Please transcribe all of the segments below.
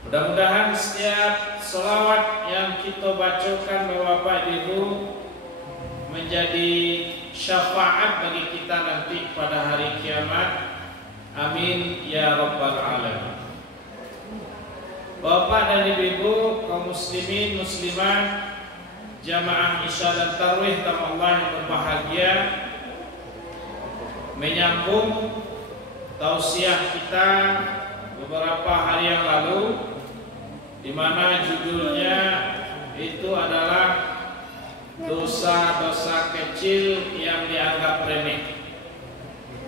Mudah-mudahan setiap sholawat yang kita bacakan Bapak Ibu menjadi syafaat bagi kita nanti pada hari kiamat. Amin ya rabbal alamin. Bapak dan Ibu, kaum muslimin muslimat, jamaah Isya dan Tarawih tamu Allah yang berbahagia, menyambung tausiah kita beberapa hari yang lalu, di mana judulnya itu adalah dosa-dosa kecil yang dianggap remeh.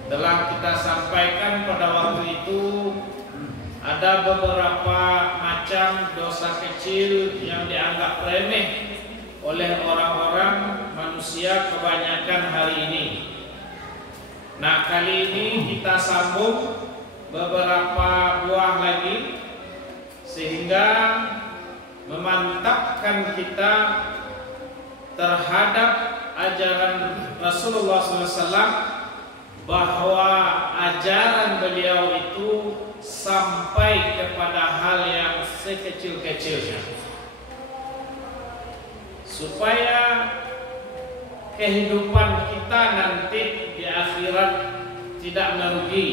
Telah kita sampaikan pada waktu itu ada beberapa macam dosa kecil yang dianggap remeh oleh orang-orang manusia kebanyakan hari ini. Nah, kali ini kita sambung beberapa buah lagi sehingga memantapkan kita terhadap ajaran Rasulullah SAW, bahwa ajaran beliau itu sampai kepada hal yang sekecil-kecilnya, supaya kehidupan kita nanti di akhirat tidak merugi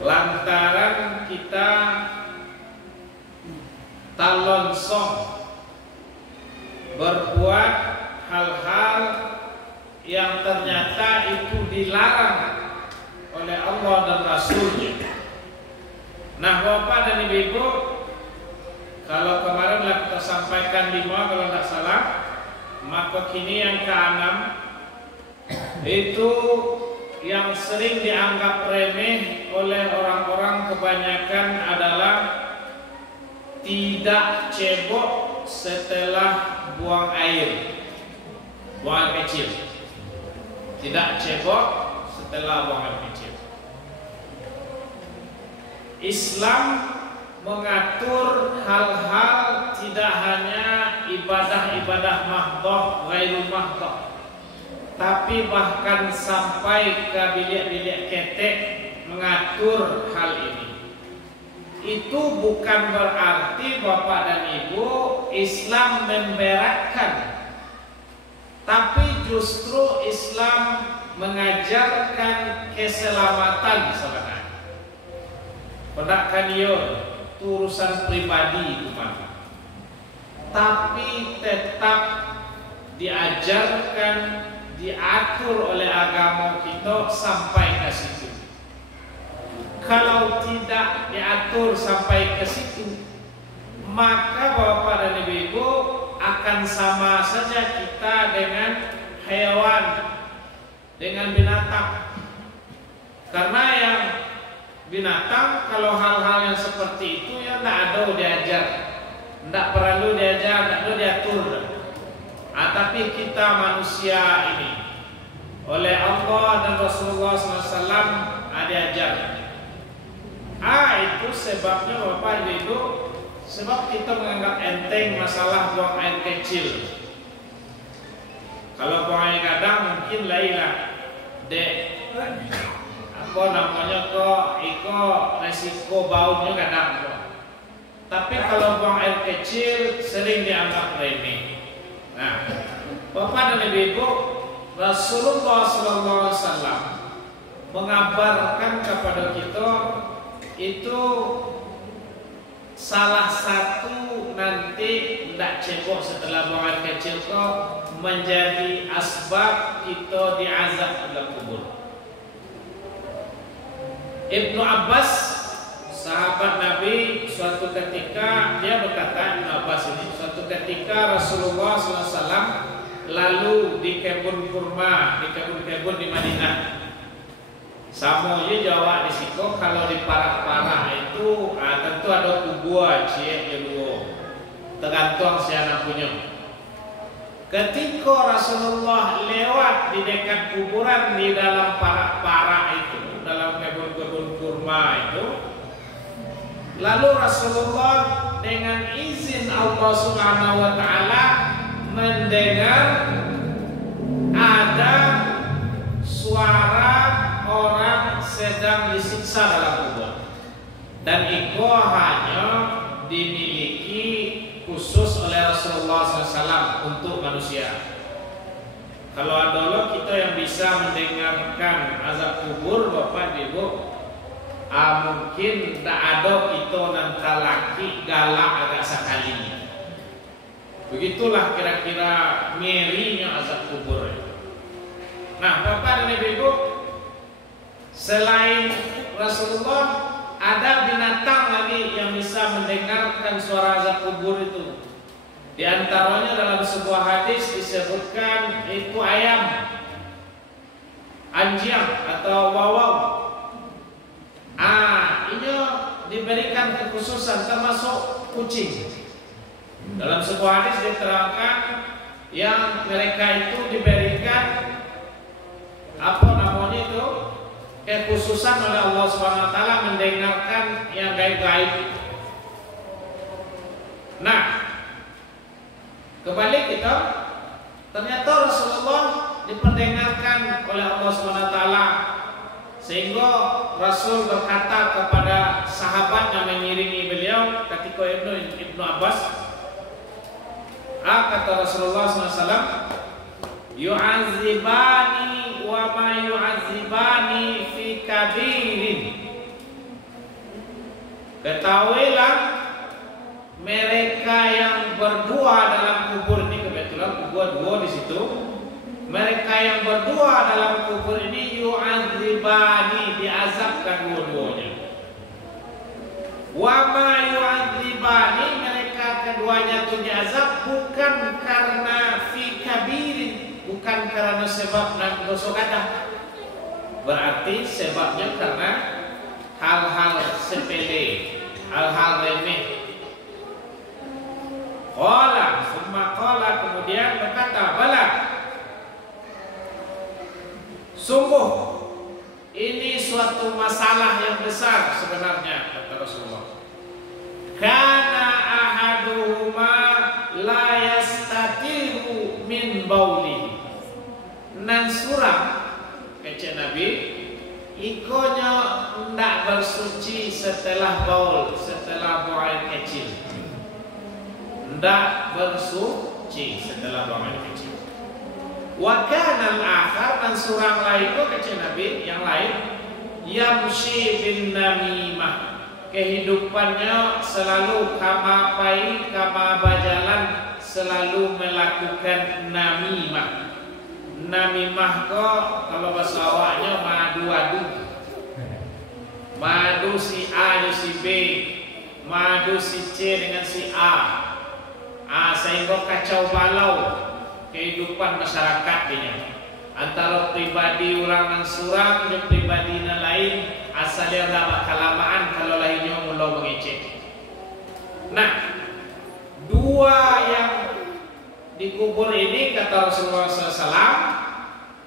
lantaran kita talonsong berbuat hal-hal yang ternyata itu dilarang oleh Allah dan Rasulnya. Nah, Bapak dan Ibu, kalau kemarin kita sampaikan 5 kalau tidak salah, maka kini yang ke-6 itu yang sering dianggap remeh oleh orang-orang kebanyakan adalah tidak cebok setelah buang air, buang air kecil. Tidak cebok setelah buang air kecil. Islam mengatur hal-hal tidak hanya ibadah-ibadah mahdhah, ghairul mahdhah, tapi bahkan sampai ke bilik-bilik ketek mengatur hal ini. Itu bukan berarti Bapak dan Ibu Islam memberatkan, tapi justru Islam mengajarkan keselamatan sebenarnya. Pendakan yo urusan pribadi itu mah, tapi tetap diajarkan, diatur oleh agama kita sampai ke situ. Kalau tidak diatur sampai ke situ, maka Bapak dan Ibu akan sama saja kita dengan hewan, dengan binatang. Karena yang binatang kalau hal-hal yang seperti itu ya tidak ada diajar, tidak perlu diajar, tidak perlu diatur. Tapi kita manusia ini oleh Allah dan Rasulullah SAW diajar. Itu sebabnya Bapak Ibu, sebab kita menganggap enteng masalah buang air kecil. Kalau buang air kadang mungkin lainlah, dek apa namanya kok resiko baunya kadang kok. Tapi kalau buang air kecil sering dianggap remeh. Nah, Bapak dan Ibu, Rasulullah SAW mengabarkan kepada kita itu salah satu nanti tidak cebok setelah buang air kecil kok menjadi asbab kita diazab dalam kubur. Ibnu Abbas, sahabat Nabi, suatu ketika dia berkata, Ibnu Abbas ini, suatu ketika Rasulullah SAW lalu di kebun kurma, di kebun-kebun di Madinah. Samonya Jawa di situ, kalau di parah-parah itu tentu ada kubua, cie kedua, tergantung si anak punya. Ketika Rasulullah lewat di dekat kuburan di dalam parah-parah itu, dalam kebun-kebun kurma itu, lalu Rasulullah dengan izin Allah Subhanahu wa Ta'ala mendengar ada suara orang sedang disiksa dalam kubur. dan itu hanya dimiliki khusus oleh Rasulullah SAW untuk manusia. Kalau ada kita yang bisa mendengarkan azab kubur, Bapak Ibu, mungkin tak ada kita nanti laki galak agak sekali. Begitulah kira-kira ngerinya azab kubur. Nah, Bapak dan Ibu, selain Rasulullah, ada binatang lagi yang bisa mendengarkan suara azab kubur itu. Di antaranya dalam sebuah hadis disebutkan itu ayam, anjing atau wawau. Ini diberikan kekhususan termasuk kucing. Dalam sebuah hadis diterangkan yang mereka itu diberikan kekhususan oleh Allah Subhanahu wa taala mendengarkan yang gaib-gaib. Nah, kembali kita, ternyata Rasulullah diperdengarkan oleh Allah Subhanahu wa taala sehingga Rasul berkata kepada sahabat yang mengiringi beliau ketika Ibnu Abbas, kata Rasulullah SAW, yu'azibani wa ma yu'azibani fi kabirin. Ketahuilah mereka yang berdua dalam kubur ini, kebetulan kubur dua di situ. Mereka yang berdua dalam kubur ini yu'adzibani, diazabkan dua-duanya. Wa ma yu'adzibani, mereka keduanya itu diazab bukan karena fi kabirin, bukan karena sebab dosa kata. Berarti sebabnya karena hal-hal sepele, hal-hal remeh. Qala, summa qala, kemudian berkata, bala, sungguh ini suatu masalah yang besar sebenarnya, kata Rasulullah. Kana ahaduhuma la yastatiru min bauli. Nan surah kece Nabi, ikonya ndak bersuci setelah baul, setelah buang air kecil. Ndak bersuci setelah buang air kecil. Wa kana al-akhar, dan surang lain itu kece Nabi yang lain, yamshi bin namimah, kehidupannya selalu kama pai kama bajalan, selalu melakukan namimah. Namimah kok kalau bahasa awaknya madu-adu, madu si A dengan si B, madu si C dengan si A, sehingga kacau balau kehidupan masyarakat ini, antara pribadi orang yang surang dan pribadi yang lain, asalnya tak kelamaan kalau lainnya mula mengecek. Nah, dua yang dikubur ini, kata Rasulullah SAW,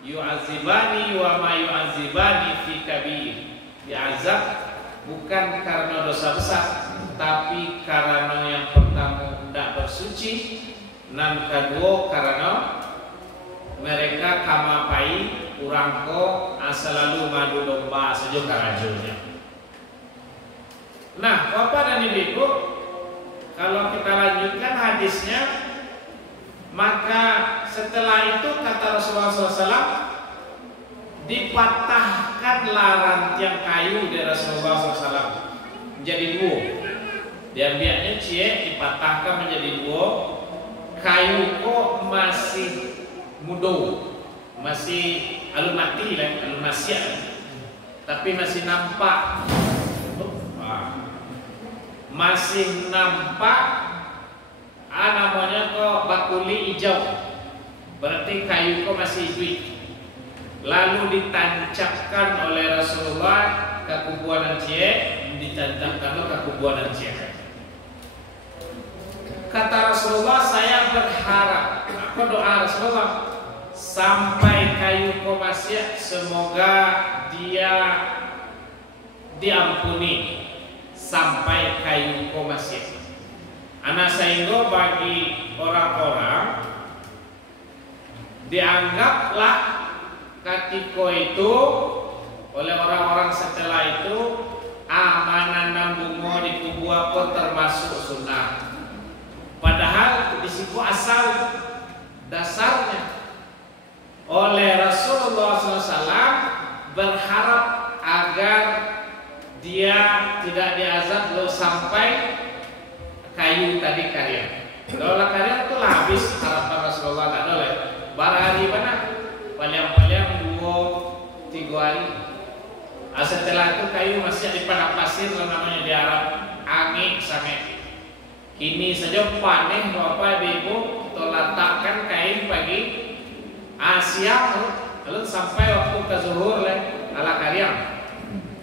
yu'azibani wa ma yu'azibani fi kabir, diazab bukan karena dosa besar, tapi karena yang pertama tidak bersuci, dan kedua karena mereka kamapai kurang ko selalu madu domba saja karajunya. Nah, Bapak dan Ibu, kalau kita lanjutkan hadisnya, maka setelah itu kata Rasulullah SAW, dipatahkanlah rantiang kayu dari Rasulullah SAW menjadi dua. Diambilnya cie dipatahkan menjadi dua. Kayu kok masih muda, masih alun mati lah, alun masyad, tapi masih nampak, masih nampak, namanya kok bakuli hijau, berarti kayu kok masih hijau. Lalu ditancapkan oleh Rasulullah ke kuburan Cie, ditancapkan ke kuburan Cie. Kata Rasulullah, saya berharap, apa doa Rasulullah, sampai kayu komasya, semoga dia diampuni sampai kayu komasya. Anak sehingga bagi orang-orang dianggaplah ketika itu oleh orang-orang setelah itu menanam bunga di kubu apa termasuk sunnah. Padahal di situ asal dasarnya oleh Rasulullah SAW berharap agar dia tidak diazab lo sampai kayu tadi karya. Kalau karya itu lah habis harapan Rasulullah tak boleh. Barang mana? Paling-paling 2-3 hari. Setelah itu kayu masih di padang pasir namanya di Arab angin sangat. Kini saja panen bapak ibu kita letakkan kain pagi siang lalu sampai waktu ke zuhur ala karya.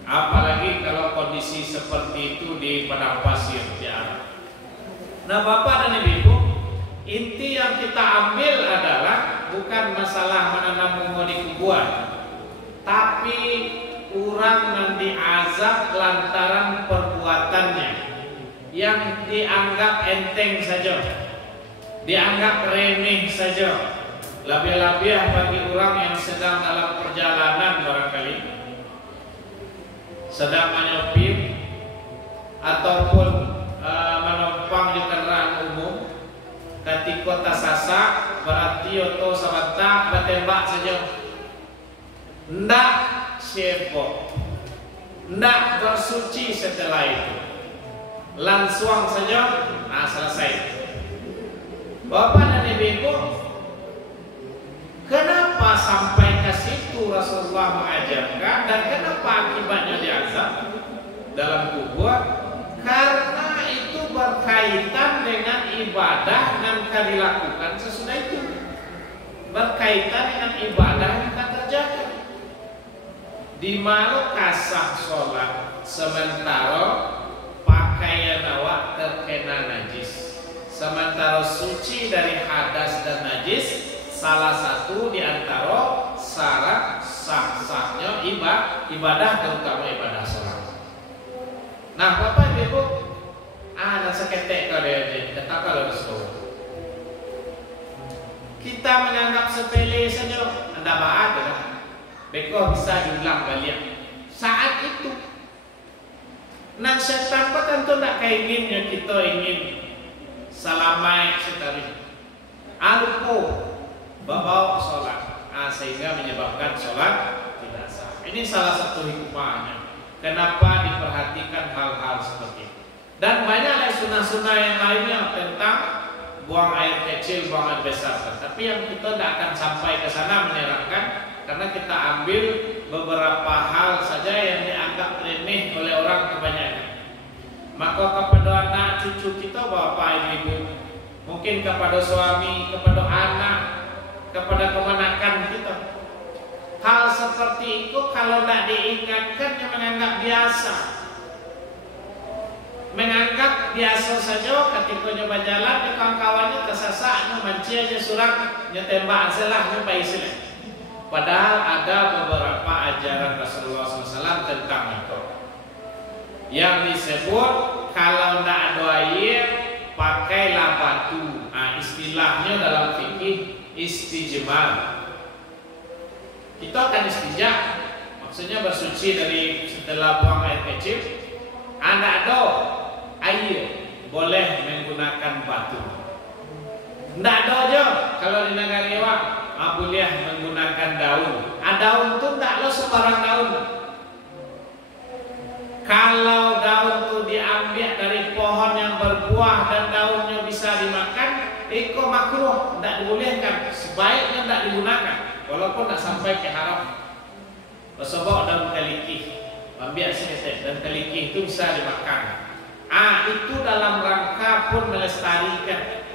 Apalagi kalau kondisi seperti itu di padang pasir di Arab. Nah bapak dan ibu, inti yang kita ambil adalah bukan masalah menanam bunga di kubuan, tapi orang yang diazab lantaran perbuatannya yang dianggap enteng saja, dianggap remeh saja, lebih-lebih bagi orang yang sedang dalam perjalanan barangkali, sedang menyopir ataupun menumpang di kendaraan umum, ketika tasasa berarti oto sabata bertembak saja, ndak siapa, ndak bersuci setelah itu, langsung saja, selesai. Bapak dan ibu, kenapa sampai ke situ Rasulullah mengajarkan dan kenapa akibatnya diazab dalam kubur? Karena itu berkaitan dengan ibadah yang akan dilakukan sesudah itu, berkaitan dengan ibadah yang akan kerjakan. Di mana kasah sholat sementara pakaian awak terkena najis, sementara suci dari hadas dan najis salah satu di antara syarat sah-sahnya ibadah terutama ibadah sholat. Nah bapak ibu, ada seketek kalau dia kata kalau disuruh kita menganggap sepele saja, anda ada kan? Beko bisa diulang balik saat itu. Nah setan kok tentu tidak keinginnya kita ingin salamai setari alpo bawa sholat, sehingga menyebabkan sholat tidak sah. Ini salah satu hikmahnya. Kenapa diperhatikan hal-hal seperti itu. Dan banyak sunnah-sunnah yang lainnya tentang buang air kecil, buang air besar. Tapi yang kita tidak akan sampai ke sana menyerahkan, karena kita ambil beberapa hal saja yang dianggap remeh oleh orang kebanyakan. Maka kepada anak cucu kita, bapak ibu, mungkin kepada suami, kepada anak, kepada kemenakan kita, hal seperti itu kalau tidak diingatkan yang menganggap biasa, menganggap biasa saja. Ketika nyoba jalan di kawan-kawannya kesasak, manci aja surat, nyetembak selah, nyoba istilah. Padahal ada beberapa ajaran Rasulullah SAW tentang itu, yang disebut kalau tidak ada air pakailah batu. Istilahnya dalam fikih istijmar. Kita akan istijah, maksudnya bersuci dari setelah buang air kecil. Anda ada air, boleh menggunakan batu. Tidak ada aja kalau di negara Ewa, boleh menggunakan daun. Daun itu tidaklah sembarang daun. Kalau daun itu diambil dari pohon yang berbuah dan daunnya bisa dimakan, itu makruh, tidak dibolehkan. Sebaiknya tidak digunakan. Walaupun tak sampai ke haram. Sebab daun kalikih, ambil sedikit dan kalikih itu bisa dimakan. Itu dalam rangka pun melestarikan,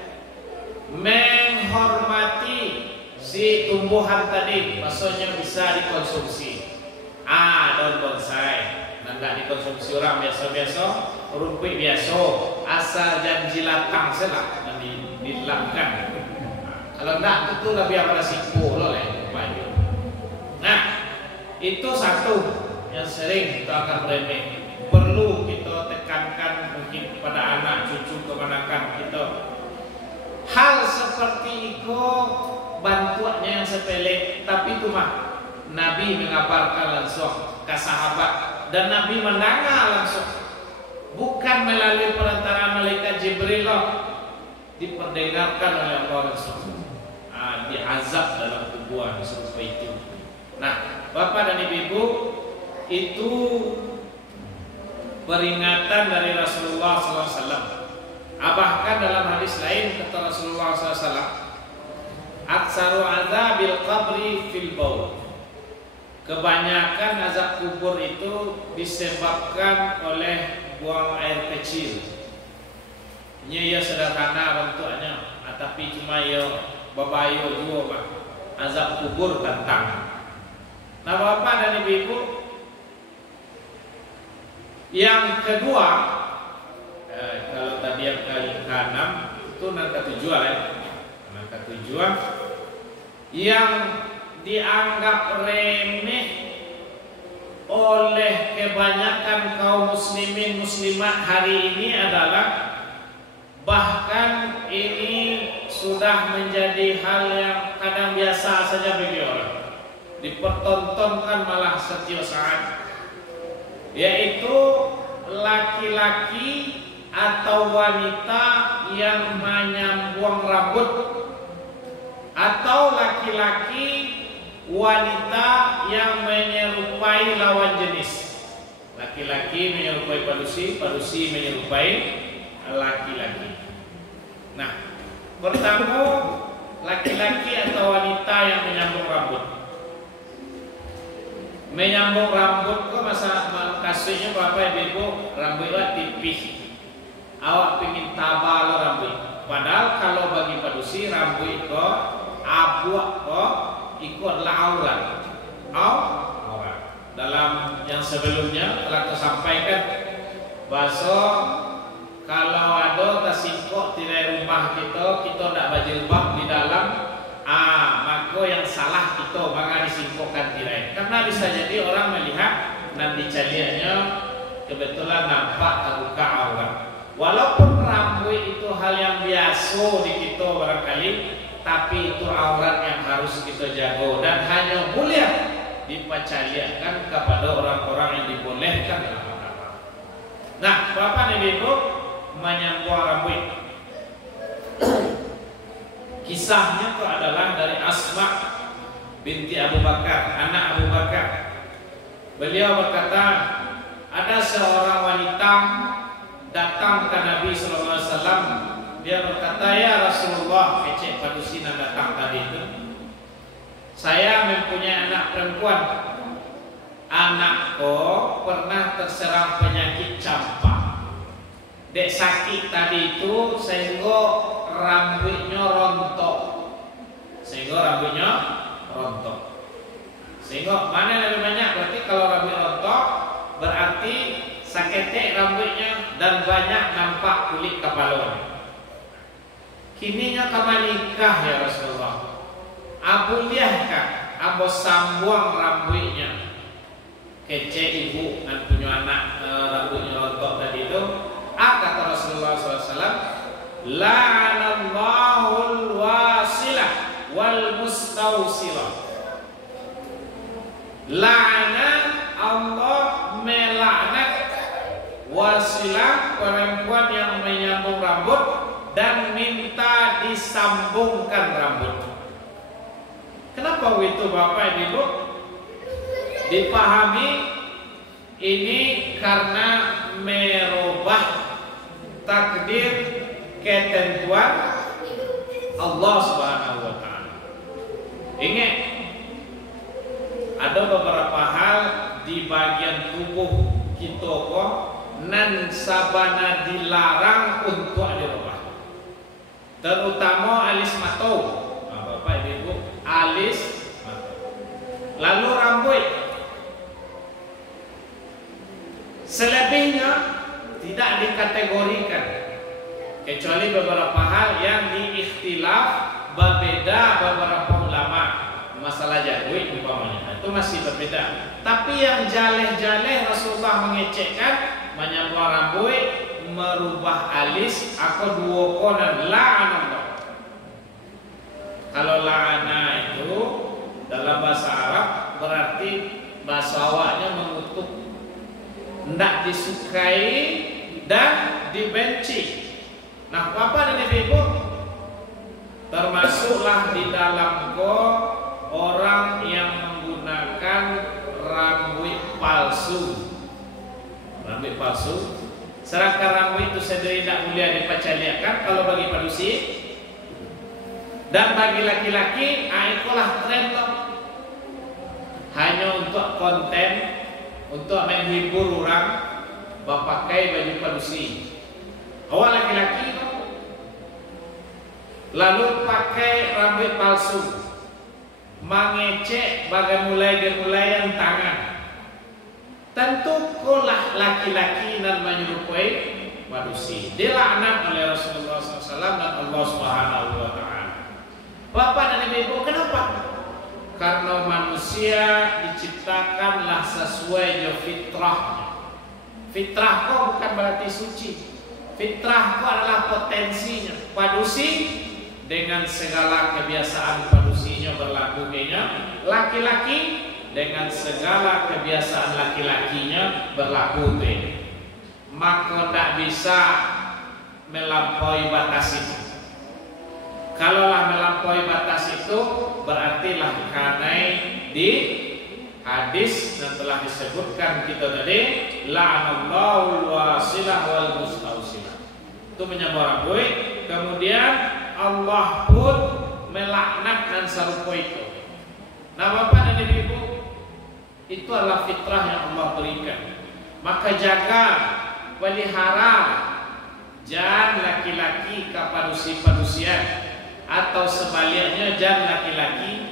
menghormati si tumbuhan tadi, maksudnya bisa dikonsumsi. Daun bonsai, dan tidak dikonsumsi orang biasa-biasa, rumput biasa, asal janji latang salah dan dilangkan. Kalau tidak itu lebih apa sipu loh lah. Nah, itu satu yang sering kita akan remeh. Perlu kita tekankan mungkin kepada anak cucu kemenakan kita. Hal seperti itu bantuannya yang sepele, tapi itu mah Nabi mengabarkan langsung ke sahabat dan Nabi mendengar langsung, bukan melalui perantara malaikat Jibril, diperdengarkan oleh Allah langsung. Diazab dalam kuburan seperti itu. Nah, Bapak dan Ibu, itu peringatan dari Rasulullah SAW. Bahkan dalam hadis lain kata Rasulullah SAW, aksaru azabil qabri fil baul. Kebanyakan azab kubur itu disebabkan oleh buang air kecil. Ini ya sederhana bentuknya, tapi cuma ya babayo juga Pak. Azab kubur tentang. Nah Bapak dan Ibu, yang kedua, kalau tadi yang ke-6 itu nangka tujuan ya. Nangka tujuan yang dianggap remeh oleh kebanyakan kaum muslimin muslimat hari ini adalah, bahkan ini sudah menjadi hal yang kadang biasa saja bagi orang, dipertontonkan malah setiap saat, yaitu laki-laki atau wanita yang menyambung rambut, atau laki-laki wanita yang menyerupai lawan jenis. Laki-laki menyerupai padusi, padusi menyerupai laki-laki. Nah, pertama laki-laki atau wanita yang menyambung rambut. Menyambung rambut kok masa kasusnya Bapak Ibu, rambutnya tipis. Awak pengen tabal rambut. Padahal kalau bagi padusi rambut kok abuak kok ikut aurat. Aurat. Dalam yang sebelumnya telah tersampaikan bahwa kalau ada tersingkok tirai rumah kita tidak berjilbab di dalam, maka yang salah kita maka disingkokkan tirai. Karena bisa jadi orang melihat nanti caliannya kebetulan nampak terbuka aurat. Walaupun rambut itu hal yang biasa di kita barangkali, tapi itu aurat yang harus kita jaga dan hanya boleh dipacaliakan kepada orang-orang yang dibolehkan dalam agama. Nah, Bapak dan Ibu, menyambung rambut. Kisahnya itu adalah dari Asma binti Abu Bakar, anak Abu Bakar. Beliau berkata, ada seorang wanita datang ke Nabi SAW. Dia berkata, ya Rasulullah, kecek padusina datang tadi itu. Saya mempunyai anak perempuan. Anakku pernah terserang penyakit campak. Dek sakit tadi itu sehingga rambutnya rontok. Sehingga mana lebih banyak? Berarti kalau rambut rontok berarti sakit rambutnya dan banyak nampak kulit kepala. Kininya kamu nikah ya Rasulullah. Abu liahkah Abu sambung rambutnya. Kece ibu dan punya anak rambutnya rontok tadi itu. Kata Rasulullah SAW, la'anallahul wasilah wal mustausilah. La'ana Allah melaknat wasilah, perempuan yang menyambung rambut dan minta disambungkan rambut. Kenapa itu Bapak Ibu? Dipahami ini karena merubah takdir ketentuan Allah Subhanahu wa taala. Ingat, ada beberapa hal di bagian tubuh kita kok nan sabana dilarang untuk dirubah. Terutama alis mata. Bapak Ibu, alis mata. Lalu rambut. Selebihnya tidak dikategorikan, kecuali beberapa hal yang diikhtilaf berbeda beberapa ulama. Masalah jadwal umpamanya itu masih berbeda. Tapi yang jaleh-jaleh Rasulullah mengecekkan menyambung rambut, merubah alis, aku dua konan la'anallah. Kalau la'ana itu dalam bahasa Arab berarti bahasa awaknya mengutuk. tidak disukai dan dibenci. Nah, Bapak dan Ibu, termasuklah di dalam orang yang menggunakan rambut palsu. Rambut palsu, sedangkan rambut itu sendiri tidak mulia dipacaliakan kalau bagi manusia, dan bagi laki-laki, itulah tren loh. Hanya untuk konten, untuk menghibur orang, pakai baju padusi. Awal laki-laki lalu pakai rambut palsu, mengecek bagai mulai yang tangan. Tentu kolah laki-laki dan menyerupai padusi. Dilaknat oleh Rasulullah SAW dan Allah Subhanahu Wa Taala. Bapak dan Ibu, kenapa? Karena manusia diciptakanlah sesuai dengan fitrahnya. Fitrah kok bukan berarti suci. Fitrah kok adalah potensinya. Padusi dengan segala kebiasaan padusinya berlaku kayaknya. Laki-laki dengan segala kebiasaan laki-lakinya berlaku kayaknya. Maka tidak bisa melampaui batas itu. Kalaulah melampaui batas itu, berarti lah karena di hadis yang telah disebutkan kita tadi, la'anallahu wasilah wal mustausilah. Itu menyambar gue. Kemudian Allah pun melaknat dan serupa itu. Nah, Bapak dan Ibu, itu adalah fitrah yang Allah berikan. Maka jaga, pelihara, jangan laki-laki ke padusi-padusian, atau sebaliknya jangan laki-laki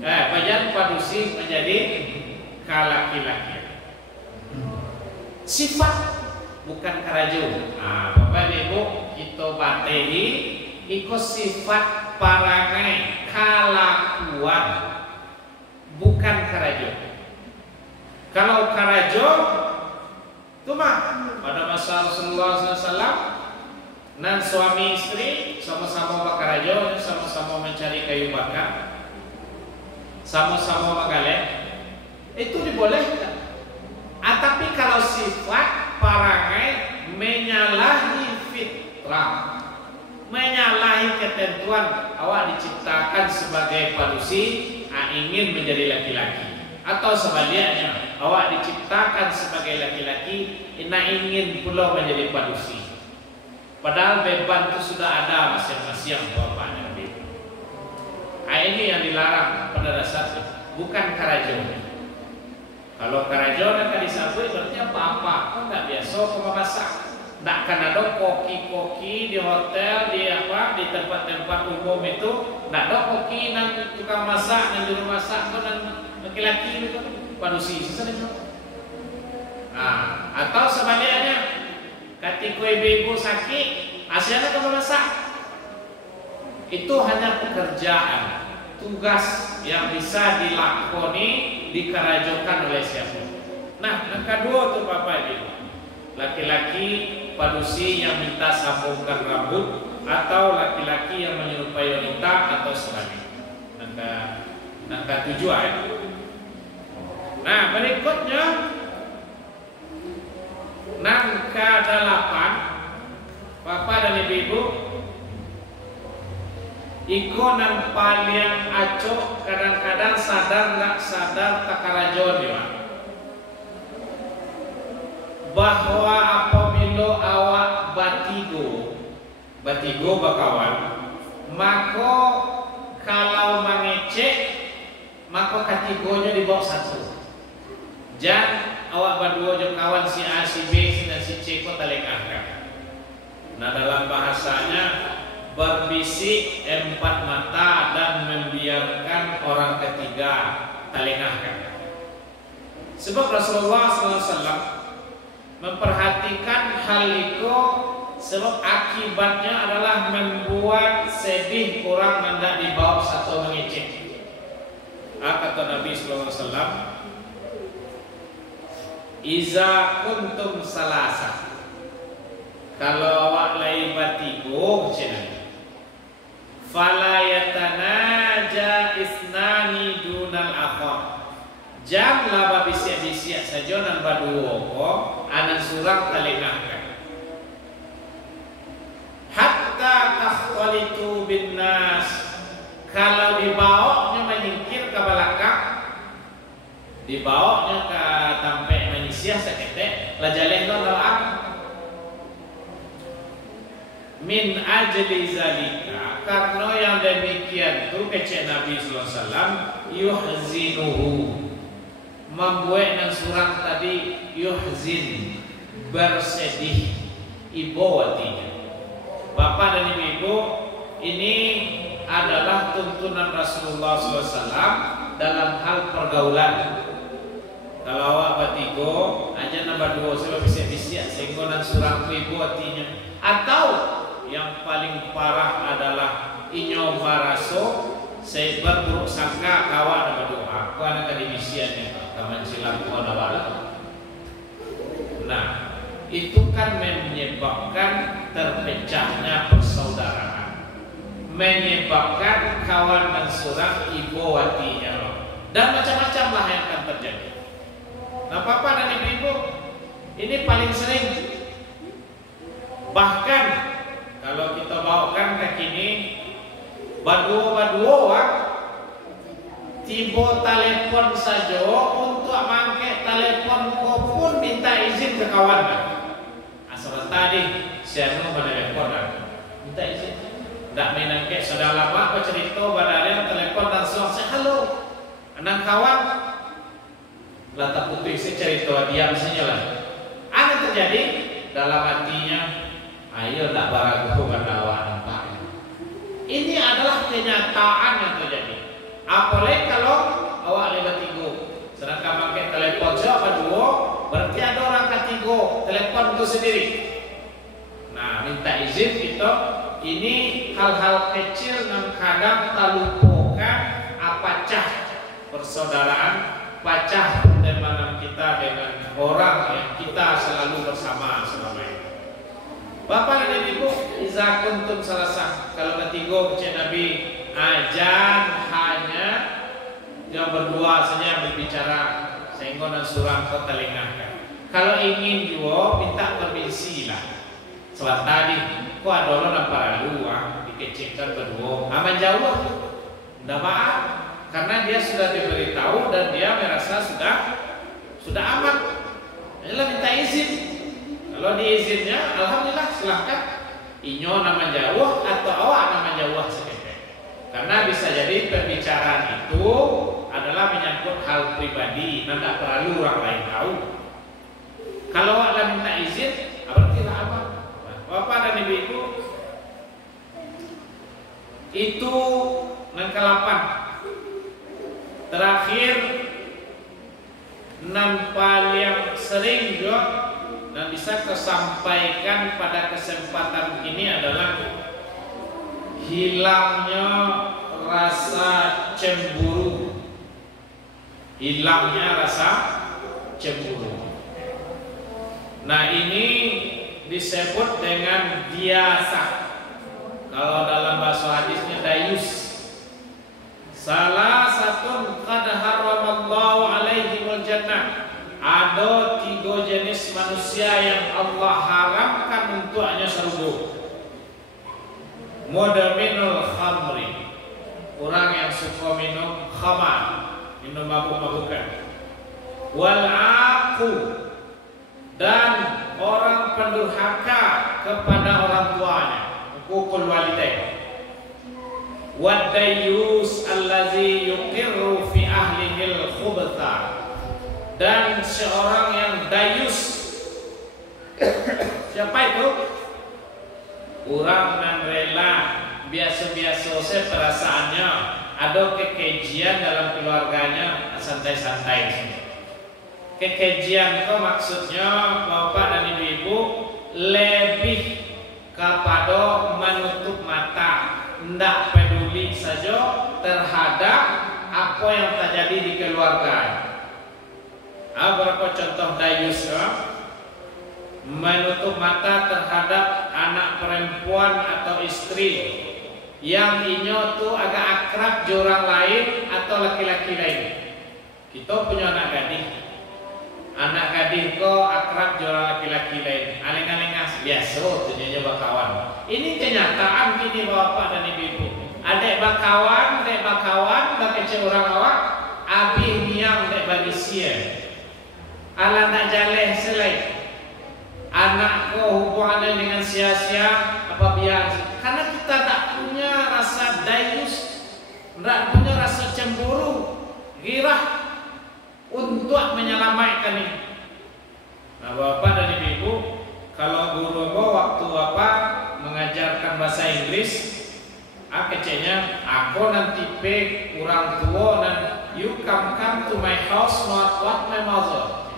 jangan padusi menjadi laki-laki. Sifat bukan karajo. Bapak Ibu, kita bateri ikut sifat parangai kalakuan, bukan karajo. Kalau karajo itu mah pada masa Rasulullah SAW, dan suami istri sama-sama bakarajo, sama-sama mencari kayu bakar, sama-sama magaleh, itu dibolehkan. Tapi kalau sifat parangai menyalahi fitrah, menyalahi ketentuan, awak diciptakan sebagai padusi, ingin menjadi laki-laki, atau sebaliknya, awak diciptakan sebagai laki-laki, ingin pula menjadi padusi. Padahal beban itu sudah ada masing-masing bapaknya. Ini yang dilarang pada dasarnya, bukan karajon. Kalau karajon akan disambut berarti apa-apa, kan nggak biasa kau masak. Nggak akan ada koki-koki di hotel, di tempat-tempat umum itu, nggak ada koki dan tukang masak dan juru masak itu dan laki-laki itu padusi. Atau sebaliknya. Ketika ibu-ibu sakit, asyiknya kamu masak. Itu hanya pekerjaan, tugas yang bisa dilakoni, dikerajokan oleh siapa. Nah, yang kedua tuh Bapak Ibu, laki-laki padusi yang minta sambungkan rambut, atau laki-laki yang menyerupai wanita atau sebaliknya. Angka 7 ayat. Nah, berikutnya nangka 8, Bapak dan Ibu, ikonan paling acok kadang-kadang sadar nggak sadar takarajon ya, bahwa apabila awak batigo bakawan, maka kalau mengecek, maka kategorinya di bawah 1. Jangan awak berdua jom kawan si A, si B, si C kok talengahkan. Nah, dalam bahasanya berbisik 4 mata dan membiarkan orang ketiga talengahkan. Sebab Rasulullah SAW memperhatikan hal itu, sebab akibatnya adalah membuat sedih orang hendak dibawa satu mengecek. Kata Nabi SAW, iza kuntum salasa, kalau awak lai batigo fala yatanaja isnani dunal akhar, janganlah bisik-bisik saja nan baduo ko anan surang talingahkan hatta takhtalitu bin nas. Kalau dibawanya menyingkir ke belakang, dibawanya ke tampe manusia sakete lajaleh doa min ajli zalika, karena yang demikian itu kece Nabi sallallahu alaihi wasallam yuhzinuhu, membuat yang surang tadi yuhzin, bersedih ibawatinya. Bapak dan ibu-ibu, ini adalah tuntunan Rasulullah SAW dalam hal pergaulan. Kalau awak batigo aja nambah dua sebab bisa sehingga nan surang ibawatinya. Atau yang paling parah adalah inyo maraso saya berburuk sangka kawan nambah doa. Aku anak akademisiannya kaman silang ko nawala. Nah, itu kan menyebabkan terpecahnya persaudaraan, menyebabkan kawan dan surang ibawatinya, dan macam-macam lah yang akan terjadi. Nah, Bapak dan Ibu, ini paling sering. Bahkan kalau kita bawakan ke kini, baduo-baduo tiba telepon saja untuk mangke telepon ko pun minta izin ke kawan. Asal tadi siapa menelepon minta izin. Tak menangke sudah lama bercerita badanya telepon langsung saya halo anak kawan. Lata putih saya cerita diam saja lah. Apa terjadi dalam hatinya? Ayo tak baragu berdakwah nampak. Ini adalah kenyataan yang terjadi. Apalagi kalau awak lewat tigo, sedangkan pakai telepon siapa dua, berarti ada orang ketiga telepon itu sendiri. Nah, minta izin kita. Ini hal-hal kecil yang kadang tak lupakan apacah persaudaraan, pacah pertemanan kita dengan orang yang kita selalu bersama selama ini. Bapak dan Ibu, iza kuntum salasah. Kalau ketiga kecil Nabi ajan hanya yang berdua saja berbicara sehingga dan surang kau telingahkan. Kalau ingin juga minta permisi lah. Sebab tadi kau ada orang para luar dikecilkan berdua aman jauh. Tidak maaf karena dia sudah diberitahu dan dia merasa sudah aman. Inilah minta izin. Kalau diizinnya, alhamdulillah silahkan. Inyo nama jauh atau awak nama jauh sekali. Karena bisa jadi pembicaraan itu adalah menyangkut hal pribadi, tidak perlu orang lain tahu. Kalau awak minta izin, berarti lah apa? Bapak dan Ibu, itu yang ke-8. Terakhir, yang paling sering juga dan bisa kesampaikan pada kesempatan ini adalah hilangnya rasa cemburu. Hilangnya rasa cemburu. Nah, ini disebut dengan diasa. Kalau dalam bahasa hadisnya dayus. Salah satu qad haramallahu alaihimul jannah. Ada 3 jenis manusia yang Allah haramkan untuknya surga. Mudaminul khamri, orang yang suka minum khamar, minum mabuk-mabukan. Wal aqu, dan orang pendurhaka kepada orang tuanya, hukukul walidain. Wad dayyus allazi yuqirru fi ahlihil khubtha, dan seorang yang dayus. Siapa itu? Orang yang rela biasa-biasa saya perasaannya ada kekejian dalam keluarganya, santai-santai. Kekejian itu maksudnya Bapak dan Ibu lebih kepada menutup mata, tidak peduli saja terhadap apa yang terjadi di keluarga. Berapa contoh dayus menutup mata terhadap anak perempuan atau istri yang inyo tuh agak akrab di orang lain atau laki-laki lain. Kita punya anak gadis, anak gadis ko akrab jual laki-laki lain, aling-alingas biasa tuh nyoba kawan. Ini kenyataan gini bapak dan ibu. Adek bakawan, bakece orang awak, abih miang dek bagi sia. Ala nak jaleh selai. Anak ko hubungannya dengan sia-sia apa biasa. Karena kita tak punya rasa dayus, tak punya rasa cemburu, girah untuk menyelamatkan ini. Nah, bapak dan ibu, kalau guru waktu bapak mengajarkan bahasa Inggris, kecenya aku nanti pe orang tua dan you come to my house not what my mother.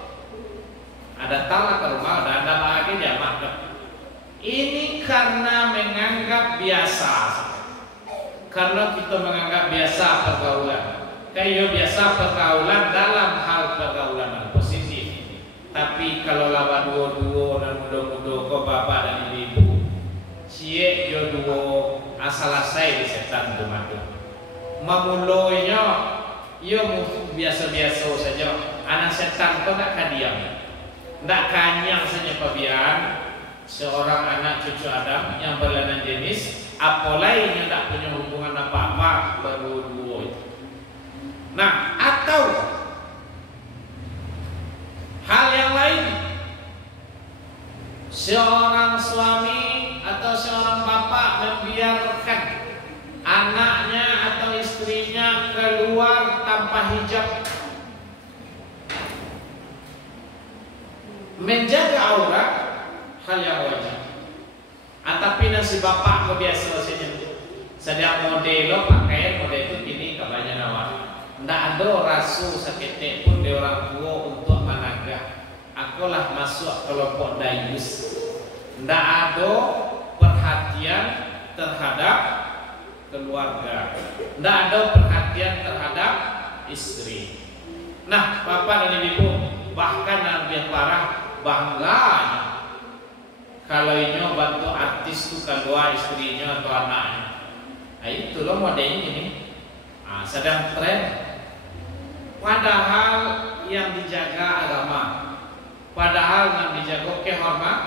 Ada tanah ke rumah, ada lagi jamak. Ini karena menganggap biasa. Karena kita menganggap biasa pergaulan. Kayak biasa pergaulan dalam hal pergaulan positif. Tapi kalau lawan dua-dua dan muda-muda kau bapak dan ibu, cie yo dua asal asai di setan tu mati. Mamulonya yo biasa-biasa saja. Anak setan tu tak kadiam. Tak kanyang saja pabian seorang anak cucu Adam yang berlainan jenis, apalagi yang tak punya hubungan apa-apa berdua-dua itu. Nah, atau hal yang lain, seorang suami atau seorang bapak membiarkan anaknya atau istrinya keluar tanpa hijab, menjaga aurat, hal yang wajar. Tapi nasi bapak kebiasa saja. Sedang model pakaian model itu kini kebanyakan awal. Tidak ada rasu seketik pun di orang tua untuk menagah. Akulah masuk kelompok dayus. Tidak ada perhatian terhadap keluarga. Tidak ada perhatian terhadap istri. Nah, bapak dan ibu, bahkan yang lebih parah, bangganya kalau ini bantu artis tuh keluar istrinya atau anaknya. Nah, itu loh modelnya ini. Sedang tren. Padahal yang dijaga agama, padahal yang dijaga kehormat,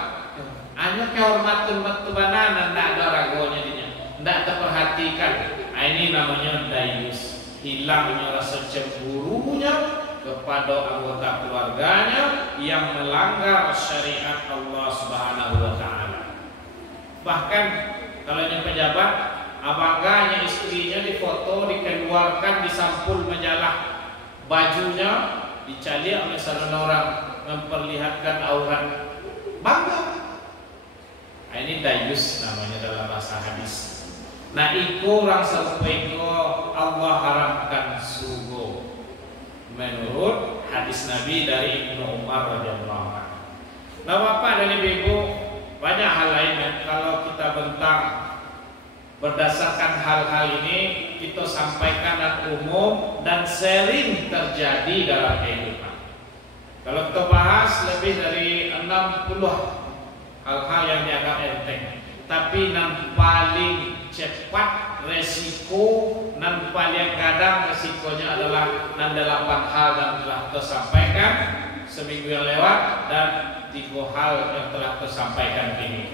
hanya kehormatan batu-bananan, tidak ada ragonya dinya, tidak terperhatikan. Ini namanya dayus, hilangnya rasa cemburunya kepada anggota keluarganya yang melanggar syariat Allah Subhanahu wa taala. Bahkan kalau yang pejabat, abangganya istrinya difoto, dikeluarkan di sampul majalah, bajunya dicari oleh salah orang memperlihatkan aurat. Bangga. Ini dayus namanya dalam bahasa hadis. Nah, iku orang sampai Allah haramkan sugo. Menurut hadis Nabi dari Ibnu Umar radhiyallahu anhu. Nah, bapak dan ibu, banyak hal lain kalau kita bentang berdasarkan hal-hal ini kita sampaikan dan umum dan sering terjadi dalam kehidupan. Kalau kita bahas lebih dari 60 hal-hal yang dianggap enteng, tapi yang paling cepat resiko dan paling kadang resikonya adalah 68 hal yang telah tersampaikan seminggu yang lewat dan 3 hal yang telah tersampaikan ini.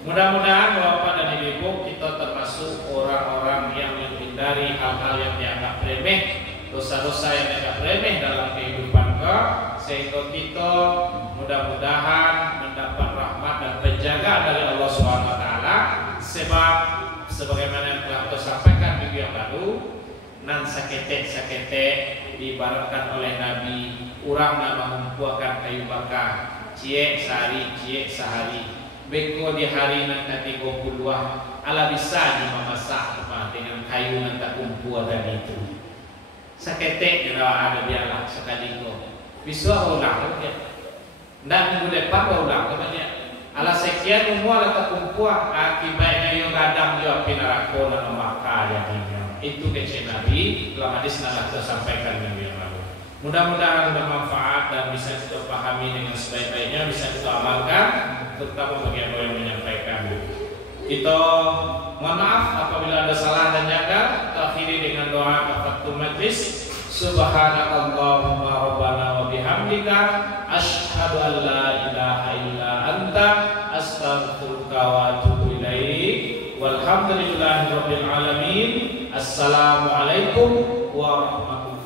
Mudah-mudahan bapak dan ibu kita termasuk orang-orang yang menghindari hal-hal yang dianggap remeh, dosa-dosa yang dianggap remeh dalam kehidupan kita, sehingga kita mudah-mudahan mendapat rahmat dan penjagaan dari Allah Subhanahu wa taala. Sebab sebagaimana yang telah tersampaikan minggu yang lalu, nan sakete diibaratkan oleh Nabi, orang yang mengumpulkan kayu bakar, cie sehari, beko di hari nanti 30 ala bisa memasak dengan kayu yang tak kumpul tadi itu. Sakete kalau ada biarlah sekali ko. Bisa ulang ya. Dan minggu depan ulang namanya. Ala sekian umur atau kumpul akibatnya yang gadang jawab pinarako dan memakai yang itu kecil Nabi dalam hadis telah tersampaikan minggu yang lalu. Mudah-mudahan bermanfaat dan bisa kita pahami dengan sebaik-baiknya, bisa kita amalkan, terutama bagi yang menyampaikan. Kita mohon maaf apabila ada salah dan gagal. Kita akhiri dengan doa kafatul majlis. Subhanallahumma rabbana wa bihamdika asyhadu an la ilaha illa anta astaghfiruka wa atubu ilaik. Walhamdulillahirabbil alamin. Assalamualaikum warahmatullahi